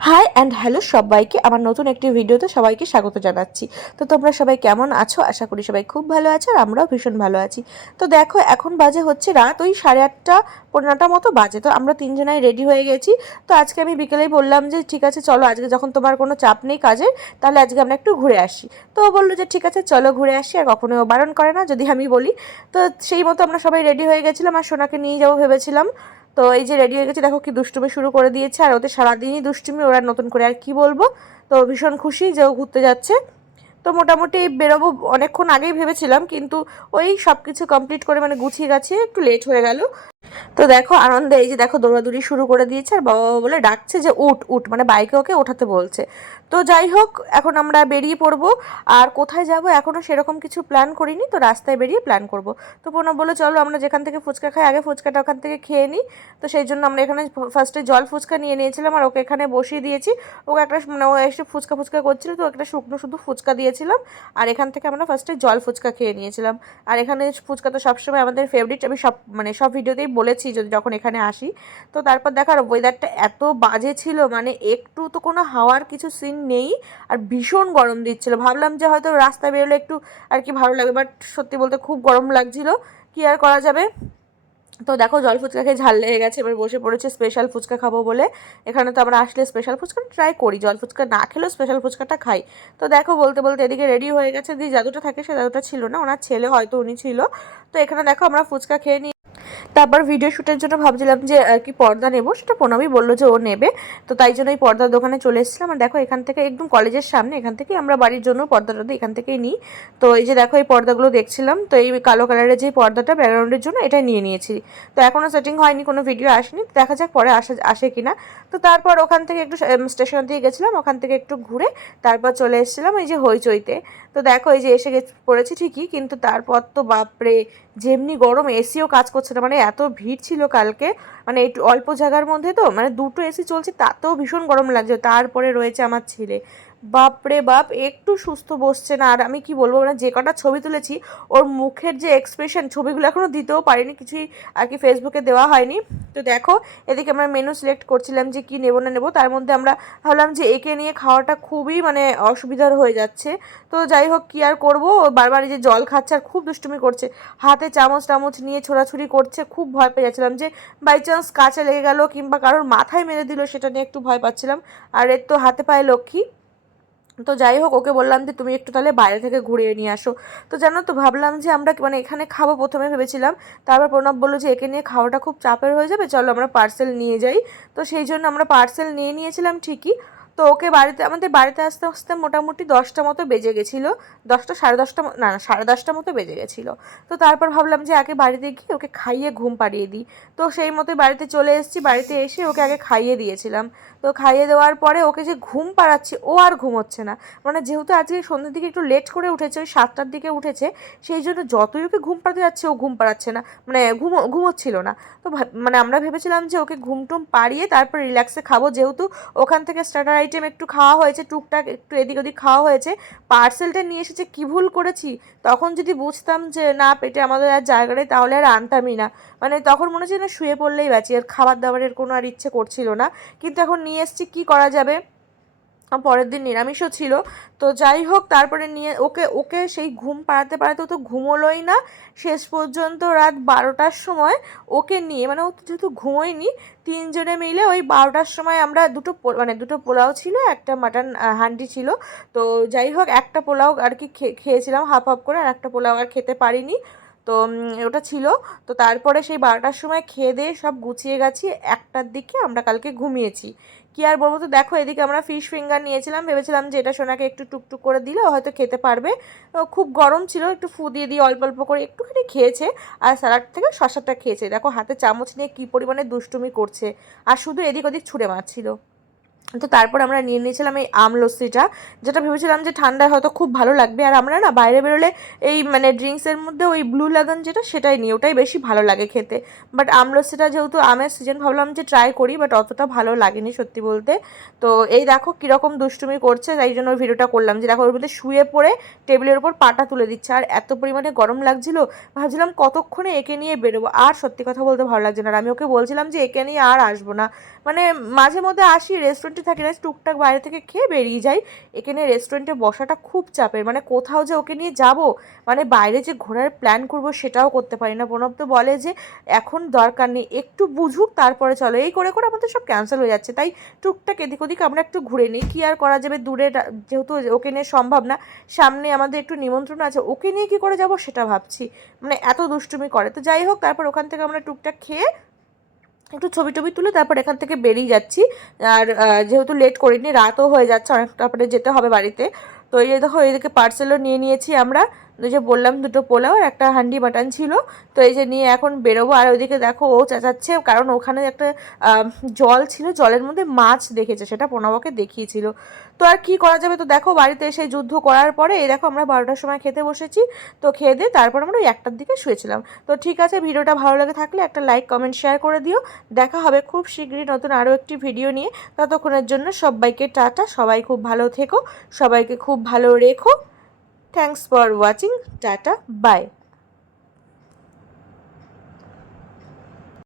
High and hello সবাইকে আমার নতুন একটি ভিডিওতে সবাইকে স্বাগত জানাচ্ছি। তো তোমরা সবাই কেমন আছো? আশা করি সবাই খুব ভালো আছো আর আমরাও ভীষণ ভালো আছি। তো দেখো এখন বাজে হচ্ছে রাত ওই 8:30 পৌনে 9টার মতো বাজে। তো আমরা তিনজনাই রেডি হয়ে গেছি। তো আজকে আমি বিকেলেই বললাম যে ঠিক আছে চলো, আজকে যখন তোমার কোনো চাপ নেই কাজের, তাহলে আজকে আমরা একটু ঘুরে আসি। তো ও বললো যে ঠিক আছে চলো ঘুরে আসি, আর কখনোই ও বারণ করে না যদি আমি বলি। তো সেই মতো আমরা সবাই রেডি হয়ে গেছিলাম আর সোনাকে নিয়ে যাবো ভেবেছিলাম। তো এই যে রেডি হয়ে গেছে, দেখো কি দুষ্টুমি শুরু করে দিয়েছে, আর ওদের সারাদিনই দুষ্টুমি, ওরা নতুন করে আর কি বলবো। তো ভীষণ খুশি যে ও ঘুরতে যাচ্ছে। তো মোটামুটি বেরোবো অনেকক্ষণ আগেই ভেবেছিলাম, কিন্তু ওই সব কিছু কমপ্লিট করে মানে গুছিয়ে গাছিয়ে একটু লেট হয়ে গেল। তো দেখো আনন্দে এই যে দেখো দৌড়াদৌড়ি শুরু করে দিয়েছে, আর বাবা বলে ডাকছে যে উঠ উঠ, মানে বাইকে ওকে ওঠাতে বলছে। তো যাই হোক এখন আমরা বেরিয়ে পড়বো। আর কোথায় যাব এখনও সেরকম কিছু প্ল্যান করিনি, তো রাস্তায় বেরিয়ে প্ল্যান করব। তো প্রণব বলে চলো আমরা যেখান থেকে ফুচকা খাই আগে ফুচকাটা ওখান থেকে খেয়ে নিই। তো সেই জন্য আমরা এখানে ফার্স্টে জল ফুচকা নিয়ে নিয়েছিলাম, আর ওকে এখানে বসিয়ে দিয়েছি। ওকে একটা মানে ও এসে ফুচকা ফুচকা করছিল, তো একটা শুকনো শুধু ফুচকা দিয়েছিলাম। আর এখান থেকে আমরা ফার্স্টে জল ফুচকা খেয়ে নিয়েছিলাম। আর এখানে ফুচকা তো সবসময় আমাদের ফেভারিট, আমি সব ভিডিওতেই বলেছি যদি যখন এখানে আসি। তো তারপর দেখার ওয়েদারটা এত বাজে ছিল, মানে একটু তো কোনো হাওয়ার কিছু সিন নেই, আর ভীষণ গরম দিচ্ছিল। ভাবলাম যে হয়তো রাস্তায় বেরোলে একটু আর কি ভালো লাগবে, বাট সত্যি বলতে খুব গরম লাগছিল। কি আর করা যাবে। তো দেখো জল ফুচকা খেয়ে ঝাল লেগে গেছে, এবার বসে পড়েছে স্পেশাল ফুচকা খাবো বলে। এখানে তো আমরা আসলে স্পেশাল ফুচকা ট্রাই করি, জল ফুচকা না খেলেও স্পেশাল ফুচকাটা খাই। তো দেখো বলতে বলতে এদিকে রেডি হয়ে গেছে, দিয়ে জাদুটা থাকে সে জাদুটা ছিল না, ওনার ছেলে হয়তো উনি ছিল। তো এখানে দেখো আমরা ফুচকা খেয়ে নিই। তারপর ভিডিও শ্যুটের জন্য ভাবছিলাম যে আর কি পর্দা নেবো, সেটা প্রণবই বললো যে ও নেবে। তো তাই জন্য এই পর্দার দোকানে চলে এসেছিলাম। আর দেখো এখান থেকে একদম কলেজের সামনে, এখান থেকে আমরা বাড়ির জন্য পর্দাটা এখান থেকেই নিই। তো এই যে দেখো এই পর্দাগুলো দেখছিলাম, তো এই কালো কালারের যে পর্দাটা ব্যাকগ্রাউন্ডের জন্য এটাই নিয়ে নিয়েছি। তো এখনও সেটিং হয়নি, কোনো ভিডিও আসেনি, দেখা যাক পরে আসে কিনা। তো তারপর ওখান থেকে একটু স্টেশন দিয়ে গেছিলাম, ওখান থেকে একটু ঘুরে তারপর চলে এসেছিলাম এই যে হইচইতে। তো দেখো এই যে এসে পড়েছি ঠিকই, কিন্তু তারপর তো বাপরে যেমনি গরম, এসিও কাজ করছে না, মানে এত ভিড় ছিল কালকে। মানে একটু অল্প জায়গার মধ্যে তো মানে দুটো এসি চলছে, তাতেও ভীষণ গরম লাগছে। তারপরে রয়েছে আমার ছেলে, বাপরে বাপ একটু সুস্থ বসছে না। আর আমি কি বলবো, মানে যে কটা ছবি তুলেছি ওর মুখের যে এক্সপ্রেশন, ছবিগুলো এখনও দিতেও পারিনি, কিছুই আর কি ফেসবুকে দেওয়া হয়নি। তো দেখো এদিকে আমরা মেনু সিলেক্ট করছিলাম যে কি নেবো না নেবো, তার মধ্যে আমরা ভাবলাম যে একে নিয়ে খাওয়াটা খুবই মানে অসুবিধার হয়ে যাচ্ছে। তো যাই হোক কি আর করবো, বারবার এই যে জল খাচ্ছে আর খুব দুষ্টুমি করছে, হাতে চামচ টামচ নিয়ে ছোড়াছুড়ি করছে। খুব ভয় পেয়ে যাচ্ছিলাম যে বাই চান্স কাছে লেগে গেল কিংবা কারোর মাথায় মেরে দিল, সেটা নিয়ে একটু ভয় পাচ্ছিলাম। আর এর তো হাতে পায়ে লক্ষ্মী। তো যাই হোক ওকে বললাম যে তুমি একটু তাহলে বাইরে থেকে ঘুরিয়ে নিয়ে আসো। তো জানো তো ভাবলাম যে আমরা মানে এখানে খাবো প্রথমে ভেবেছিলাম, তারপর প্রণব বললো যে একে নিয়ে খাওয়াটা খুব চাপের হয়ে যাবে, চলো আমরা পার্সেল নিয়ে যাই। তো সেই জন্য আমরা পার্সেল নিয়ে নিয়েছিলাম ঠিকই। তো ওকে আমাদের বাড়িতে আসতে আসতে মোটামুটি 10টা মতো বেজে গেছিলো। 10টা 10:30 না না 10:30 মতো বেজে গেছিলো। তো তারপর ভাবলাম যে আগে বাড়িতে গিয়ে ওকে খাইয়ে ঘুম পাড়িয়ে দিই। তো সেই মতো বাড়িতে চলে এসেছি, বাড়িতে এসে ওকে আগে খাইয়ে দিয়েছিলাম। তো খাইয়ে দেওয়ার পরে ওকে যে ঘুম পাড়াচ্ছি, ও আর ঘুমোচ্ছে না। মানে যেহেতু আজকে সন্ধ্যের দিকে একটু লেট করে উঠেছে, ওই 7টার দিকে উঠেছে, সেই জন্য যতই ওকে ঘুম পাড়াতে যাচ্ছে ও ঘুম পাড়াচ্ছে না, মানে ঘুমোচ্ছিল না। তো মানে আমরা ভেবেছিলাম যে ওকে ঘুমটুম পাড়িয়ে তারপর রিল্যাক্সে খাবো, যেহেতু ওখান থেকে স্টার্টার আইটেম একটু খাওয়া হয়েছে, টুকটাক একটু এদিক ওদিক খাওয়া হয়েছে। পার্সেলটা নিয়ে এসেছে, কী ভুল করেছি। তখন যদি বুঝতাম যে না পেটে আমাদের আর জায়গা নেই, তাহলে আর আনতামই না। মানে তখন মনে হচ্ছে না শুয়ে পড়লেই বাঁচি, আর খাবার দাবারের কোনো আর ইচ্ছে করছিল না। কিন্তু এখন নিয়ে এসছি, কী করা যাবে। পরের দিন নিরামিষও ছিল। তো যাই হোক তারপরে নিয়ে ওকে ওকে সেই ঘুম পাড়াতে পাড়াতে তো ঘুমোলোই না। শেষ পর্যন্ত রাত 12টার সময় ওকে নিয়ে, মানে ও যেহেতু ঘুমোয়নি, তিনজনে মিলে ওই 12টার সময় আমরা মানে দুটো পোলাও ছিল, একটা মাটন হান্ডি ছিল। তো যাই হোক একটা পোলাও আর কি খেয়েছিলাম হাফ হাফ করে, আর একটা পোলাও আর খেতে পারিনি। তো ওটা ছিল। তো তারপরে সেই 12টার সময় খেয়ে দিয়ে সব গুছিয়ে গেছি, 1টার দিকে আমরা কালকে ঘুমিয়েছি। কি আর বলবো। তো দেখো এদিকে আমরা ফিশ ফিঙ্গার নিয়েছিলাম, ভেবেছিলাম যে এটা সোনাকে একটু টুকটুক করে দিলে হয়তো খেতে পারবে। খুব গরম ছিল, একটু ফু দিয়ে দিয়ে অল্প অল্প করে একটুখানি খেয়েছে। আর স্যালাড থেকে শসাটা খেয়েছে। দেখো হাতে চামচ নিয়ে কী পরিমাণে দুষ্টুমি করছে, আর শুধু এদিক ওদিক ছুঁড়ে মারছিল। তো তারপর আমরা নিয়ে নিয়েছিলাম এই আমলস্যিটা, যেটা ভেবেছিলাম যে ঠান্ডায় হয়তো খুব ভালো লাগবে। আর আমরা না বাইরে বেরোলে এই মানে ড্রিঙ্কসের মধ্যে ওই ব্লু লাগন যেটা, সেটাই নিই, ওটাই বেশি ভালো লাগে খেতে। বাট আমলস্যিটা যেহেতু আমের সিজন, ভাবলাম যে ট্রাই করি, বাট অতটা ভালো লাগেনি সত্যি বলতে। তো এই দেখো কীরকম দুষ্টুমি করছে, তাই জন্য ওই ভিডিওটা করলাম যে দেখো ওর মধ্যে শুয়ে পড়ে টেবিলের উপর পাটা তুলে দিচ্ছে। আর এত পরিমাণে গরম লাগছিল, ভাবছিলাম কতক্ষণে একে নিয়ে বেরোবো। আর সত্যি কথা বলতে ভালো লাগছে না, আর আমি ওকে বলছিলাম যে একে নিয়ে আর আসবো না। মানে মাঝে মধ্যে আসি, রেস্টুরেন্টে থাকি না, টুকটাক বাইরে থেকে খেয়ে বেরিয়ে যাই। এখানে রেস্টুরেন্টে বসাটা খুব চাপের, মানে কোথাও যে ওকে নিয়ে যাব, মানে বাইরে যে ঘোরার প্ল্যান করব সেটাও করতে পারি না। প্রণব তো বলে যে এখন দরকার নেই, একটু বুঝুক তারপরে চলো, এই করে করে আমাদের সব ক্যান্সেল হয়ে যাচ্ছে। তাই টুকটাক এদিক ওদিক আমরা একটু ঘুরে নিই, কী আর করা যাবে, দূরে যেহেতু ওকে নিয়ে সম্ভব না, সামনে আমাদের একটু নিমন্ত্রণ আছে, ওকে নিয়ে কী করে যাব সেটা ভাবছি, মানে এত দুষ্টুমি করে। তো যাই হোক, তারপর ওখান থেকে আমরা টুকটাক খেয়ে একটু ছবি টবি তুলে তারপর এখান থেকে বেরিয়ে যাচ্ছি। আর যেহেতু লেট করিনি, রাতও হয়ে যাচ্ছে, অনেক তারপরে যেতে হবে বাড়িতে। তো এই যে দেখো, এইদিকে পার্সেলও নিয়ে নিয়েছি আমরা, ওই যে বললাম 2টো পোলাও আর একটা হান্ডি মাটন ছিল। তো এই যে নিয়ে এখন বেরোবো। আর ওইদিকে দেখো ও চেঁচাচ্ছে, কারণ ওখানে একটা জল ছিল, জলের মধ্যে মাছ দেখেছে, সেটা প্রণবকে দেখিয়েছিল। তো আর কি করা যাবে, তো দেখো বাড়িতে এসে যুদ্ধ করার পরে এই দেখো আমরা 12টার সময় খেতে বসেছি। তো খেয়ে দিয়ে তারপর আমরা ওই 1টার দিকে শুয়েছিলাম। তো ঠিক আছে, ভিডিওটা ভালো লাগে থাকলে একটা লাইক কমেন্ট শেয়ার করে দিও। দেখা হবে খুব শীঘ্রই নতুন আরও একটি ভিডিও নিয়ে। ততক্ষণের জন্য সবাইকে টাটা, সবাই খুব ভালো থেকো, সবাইকে খুব ভালো রেখো। Thanks for watching, tata, by.